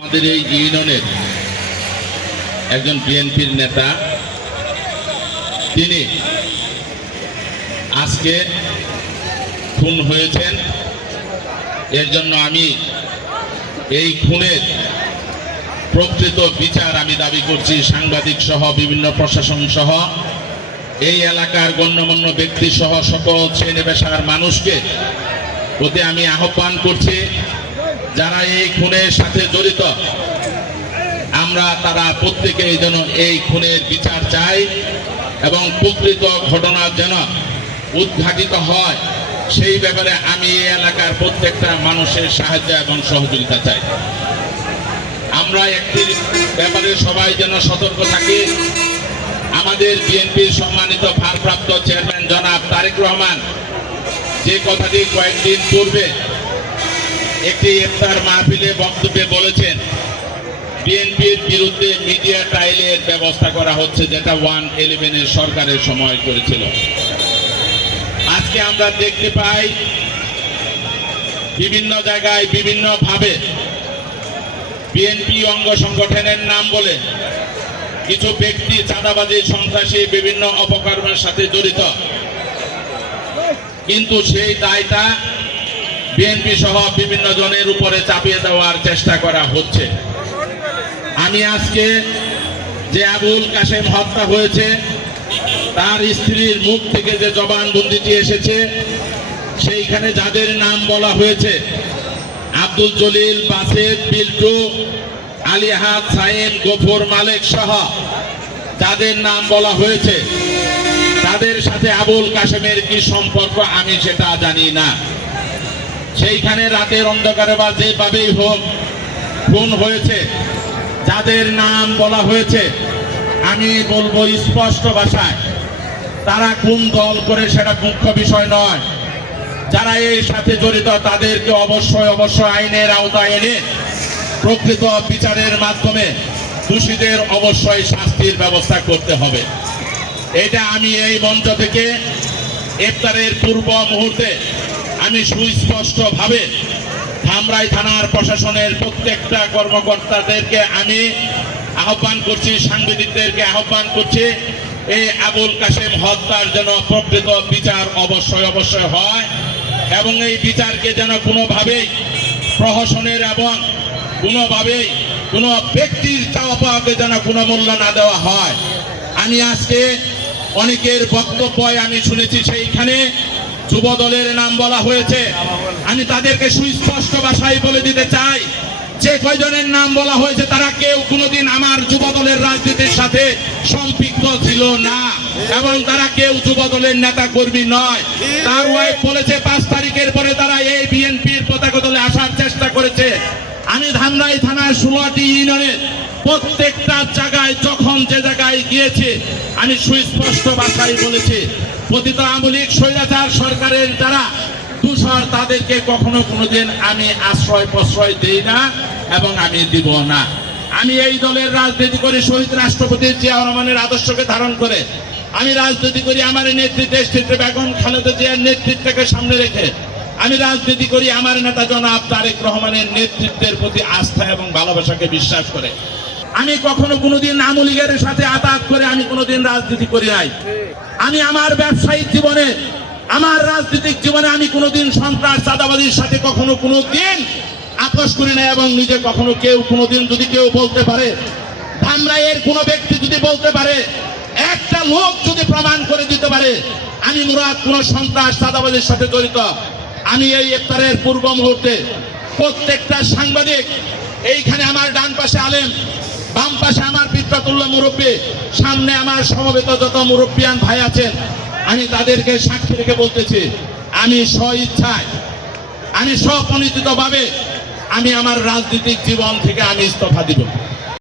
আমাদের এই ইউনিয়নের একজন বিএনপির নেতা, তিনি আজকে খুন হয়েছেন। এর জন্য আমি এই খুনের প্রকৃত বিচার আমি দাবি করছি। সাংবাদিক সহ বিভিন্ন প্রশাসন সহ এই এলাকার গণ্যমান্য ব্যক্তি সহ সকল শ্রেণী পেশার মানুষকে ওতে আমি আহ্বান করছি, যারা এই খুনের সাথে জড়িত আমরা তারা প্রত্যেকেই যেন এই খুনের বিচার চাই এবং প্রকৃত ঘটনা যেন উদ্ঘাটিত হয় সেই ব্যাপারে আমি এই এলাকার প্রত্যেকটা মানুষের সাহায্য এবং সহযোগিতা চাই। আমরা একটি ব্যাপারে সবাই যেন সতর্ক থাকি। আমাদের বিএনপির সম্মানিত ভারপ্রাপ্ত চেয়ারম্যান জনাব তারেক রহমান যে কথাটি কয়েকদিন পূর্বে একটি ইফতার মাহফিলে বক্তব্যে বলেছেন, বিএনপির বিরুদ্ধে মিডিয়া ট্রায়ালের ব্যবস্থা করা হচ্ছে, যেটা 111 সরকারের সময় করেছিল। আজকে আমরা দেখতে পাই বিভিন্ন জায়গায় বিভিন্নভাবে বিএনপি অঙ্গ সংগঠনের নাম বলে কিছু ব্যক্তি চাঁদাবাজি, সন্ত্রাসী, বিভিন্ন অপকর্মের সাথে জড়িত, কিন্তু সেই দায়টা বিএনপি সহ বিভিন্ন জনের উপরে চাপিয়ে দেওয়ার চেষ্টা করা হচ্ছে। আমি আজকে যে আবুল কাশেম হত্যা হয়েছে তার স্ত্রীর মুখ থেকে যে জবানবন্দিটি এসেছে, সেইখানে যাদের নাম বলা হয়েছে আব্দুল জলিল, বাসেদ, বিল্টু, আলিহাদ, সাইম, গফুর, মালিক সহ যাদের নাম বলা হয়েছে, তাদের সাথে আবুল কাশেমের কি সম্পর্ক আমি সেটা জানি না। সেইখানে রাতের অন্ধকারে বা যেভাবেই হোক খুন হয়েছে, যাদের নাম বলা হয়েছে আমি বলবো স্পষ্ট ভাষায় তারা কোন দল করে সেটা মুখ্য বিষয় নয়। যারা এর সাথে জড়িত তাদেরকে অবশ্যই আইনের আওতায় এনে প্রকৃত বিচারের মাধ্যমে দোষীদের অবশ্যই শাস্তির ব্যবস্থা করতে হবে। এটা আমি এই মঞ্চ থেকে ইফতারের পূর্ব মুহূর্তে আমি সুস্পষ্টভাবে ধামরাই থানার প্রশাসনের প্রত্যেকটা কর্মকর্তাদেরকে আমি আহ্বান করছি, সাংবাদিকদেরকে আহ্বান করছি, এই আবুল কাশেম হত্যার যেন প্রকৃত বিচার অবশ্যই হয় এবং এই বিচারকে যেন কোনোভাবেই প্রহসনের এবং কোনোভাবেই কোনো ব্যক্তির চাওয়া পাওয়াকে যেন কোনো মূল্য না দেওয়া হয়। আমি আজকে অনেকের বক্তব্য আমি শুনেছি, সেইখানে যুব দলের নাম বলা হয়েছে। আমি তাদেরকে সুস্পষ্ট ভাষায় বলে দিতে চাই, যে কয়জনের নাম বলা হয়েছে তারা কেউ কোনোদিন আমার যুব দলের রাজনীতির সাথে সম্পৃক্ত ছিল না এবং তারা কেউ যুব দলের নেতা কর্মী নয়। তার ওয়াইফ বলেছে 5 তারিখের পরে তারা এই বিএনপির পতাকা দলে আসার চেষ্টা করেছে। আমি ধামরাই থানার 16টি ইউনিয়নের প্রত্যেকটা জায়গায় যখন যে জায়গায় গিয়েছে আমি সুস্পষ্ট ভাষায় বলেছি, পতিত আমলিক স্বৈরাচার সরকারের যারা দূষর তাদেরকে কখনো কোনোদিন আমি আশ্রয় প্রশ্রয় দিই না এবং আমি দিব না। আমি এই দলের রাজনীতি করি শহীদ রাষ্ট্রপতি জিয়াউর রহমানের আদর্শকে ধারণ করে। আমি রাজনীতি করি আমার নেতৃত্বে বেগম খালেদা জিয়ার নেতৃত্বকে সামনে রেখে। আমি রাজনীতি করি আমার নেতা জনাব তারেক রহমানের নেতৃত্বের প্রতি আস্থা এবং ভালোবাসাকে বিশ্বাস করে। আমি কখনো কোনোদিন আওয়ামী লীগের সাথে আঘাত করে আমি কোনোদিন রাজনীতি করি নাই। আমি আমার ব্যবসায়িক জীবনে, আমার রাজনৈতিক জীবনে আমি কোনোদিন সন্ত্রাস, চাঁদাবাজির সাথে কখনো কোনোদিন আপোষ করি না এবং নিজে কখনো কেউ কোনোদিন যদি কেউ বলতে পারে, ধামরাইয়ের কোনো ব্যক্তি যদি বলতে পারে, একটা লোক যদি প্রমাণ করে দিতে পারে আমি মুরাদ কোনো সন্ত্রাস, চাঁদাবাজির সাথে জড়িত, আমি এই ইফতারের পূর্ব মুহূর্তে প্রত্যেকটা সাংবাদিক, এইখানে আমার ডান পাশে আলেম, বাম পাশে আমার পিতৃতুল্য মুরব্বী, সামনে আমার সমবেত যত মুরব্বিয়ান ভাই আছেন, আমি তাদেরকে সাক্ষী রেখে বলতেছি, আমি স্বইচ্ছায়, আমি স্বপ্রণোদিতভাবে আমি আমার রাজনৈতিক জীবন থেকে আমি ইস্তফা দিব।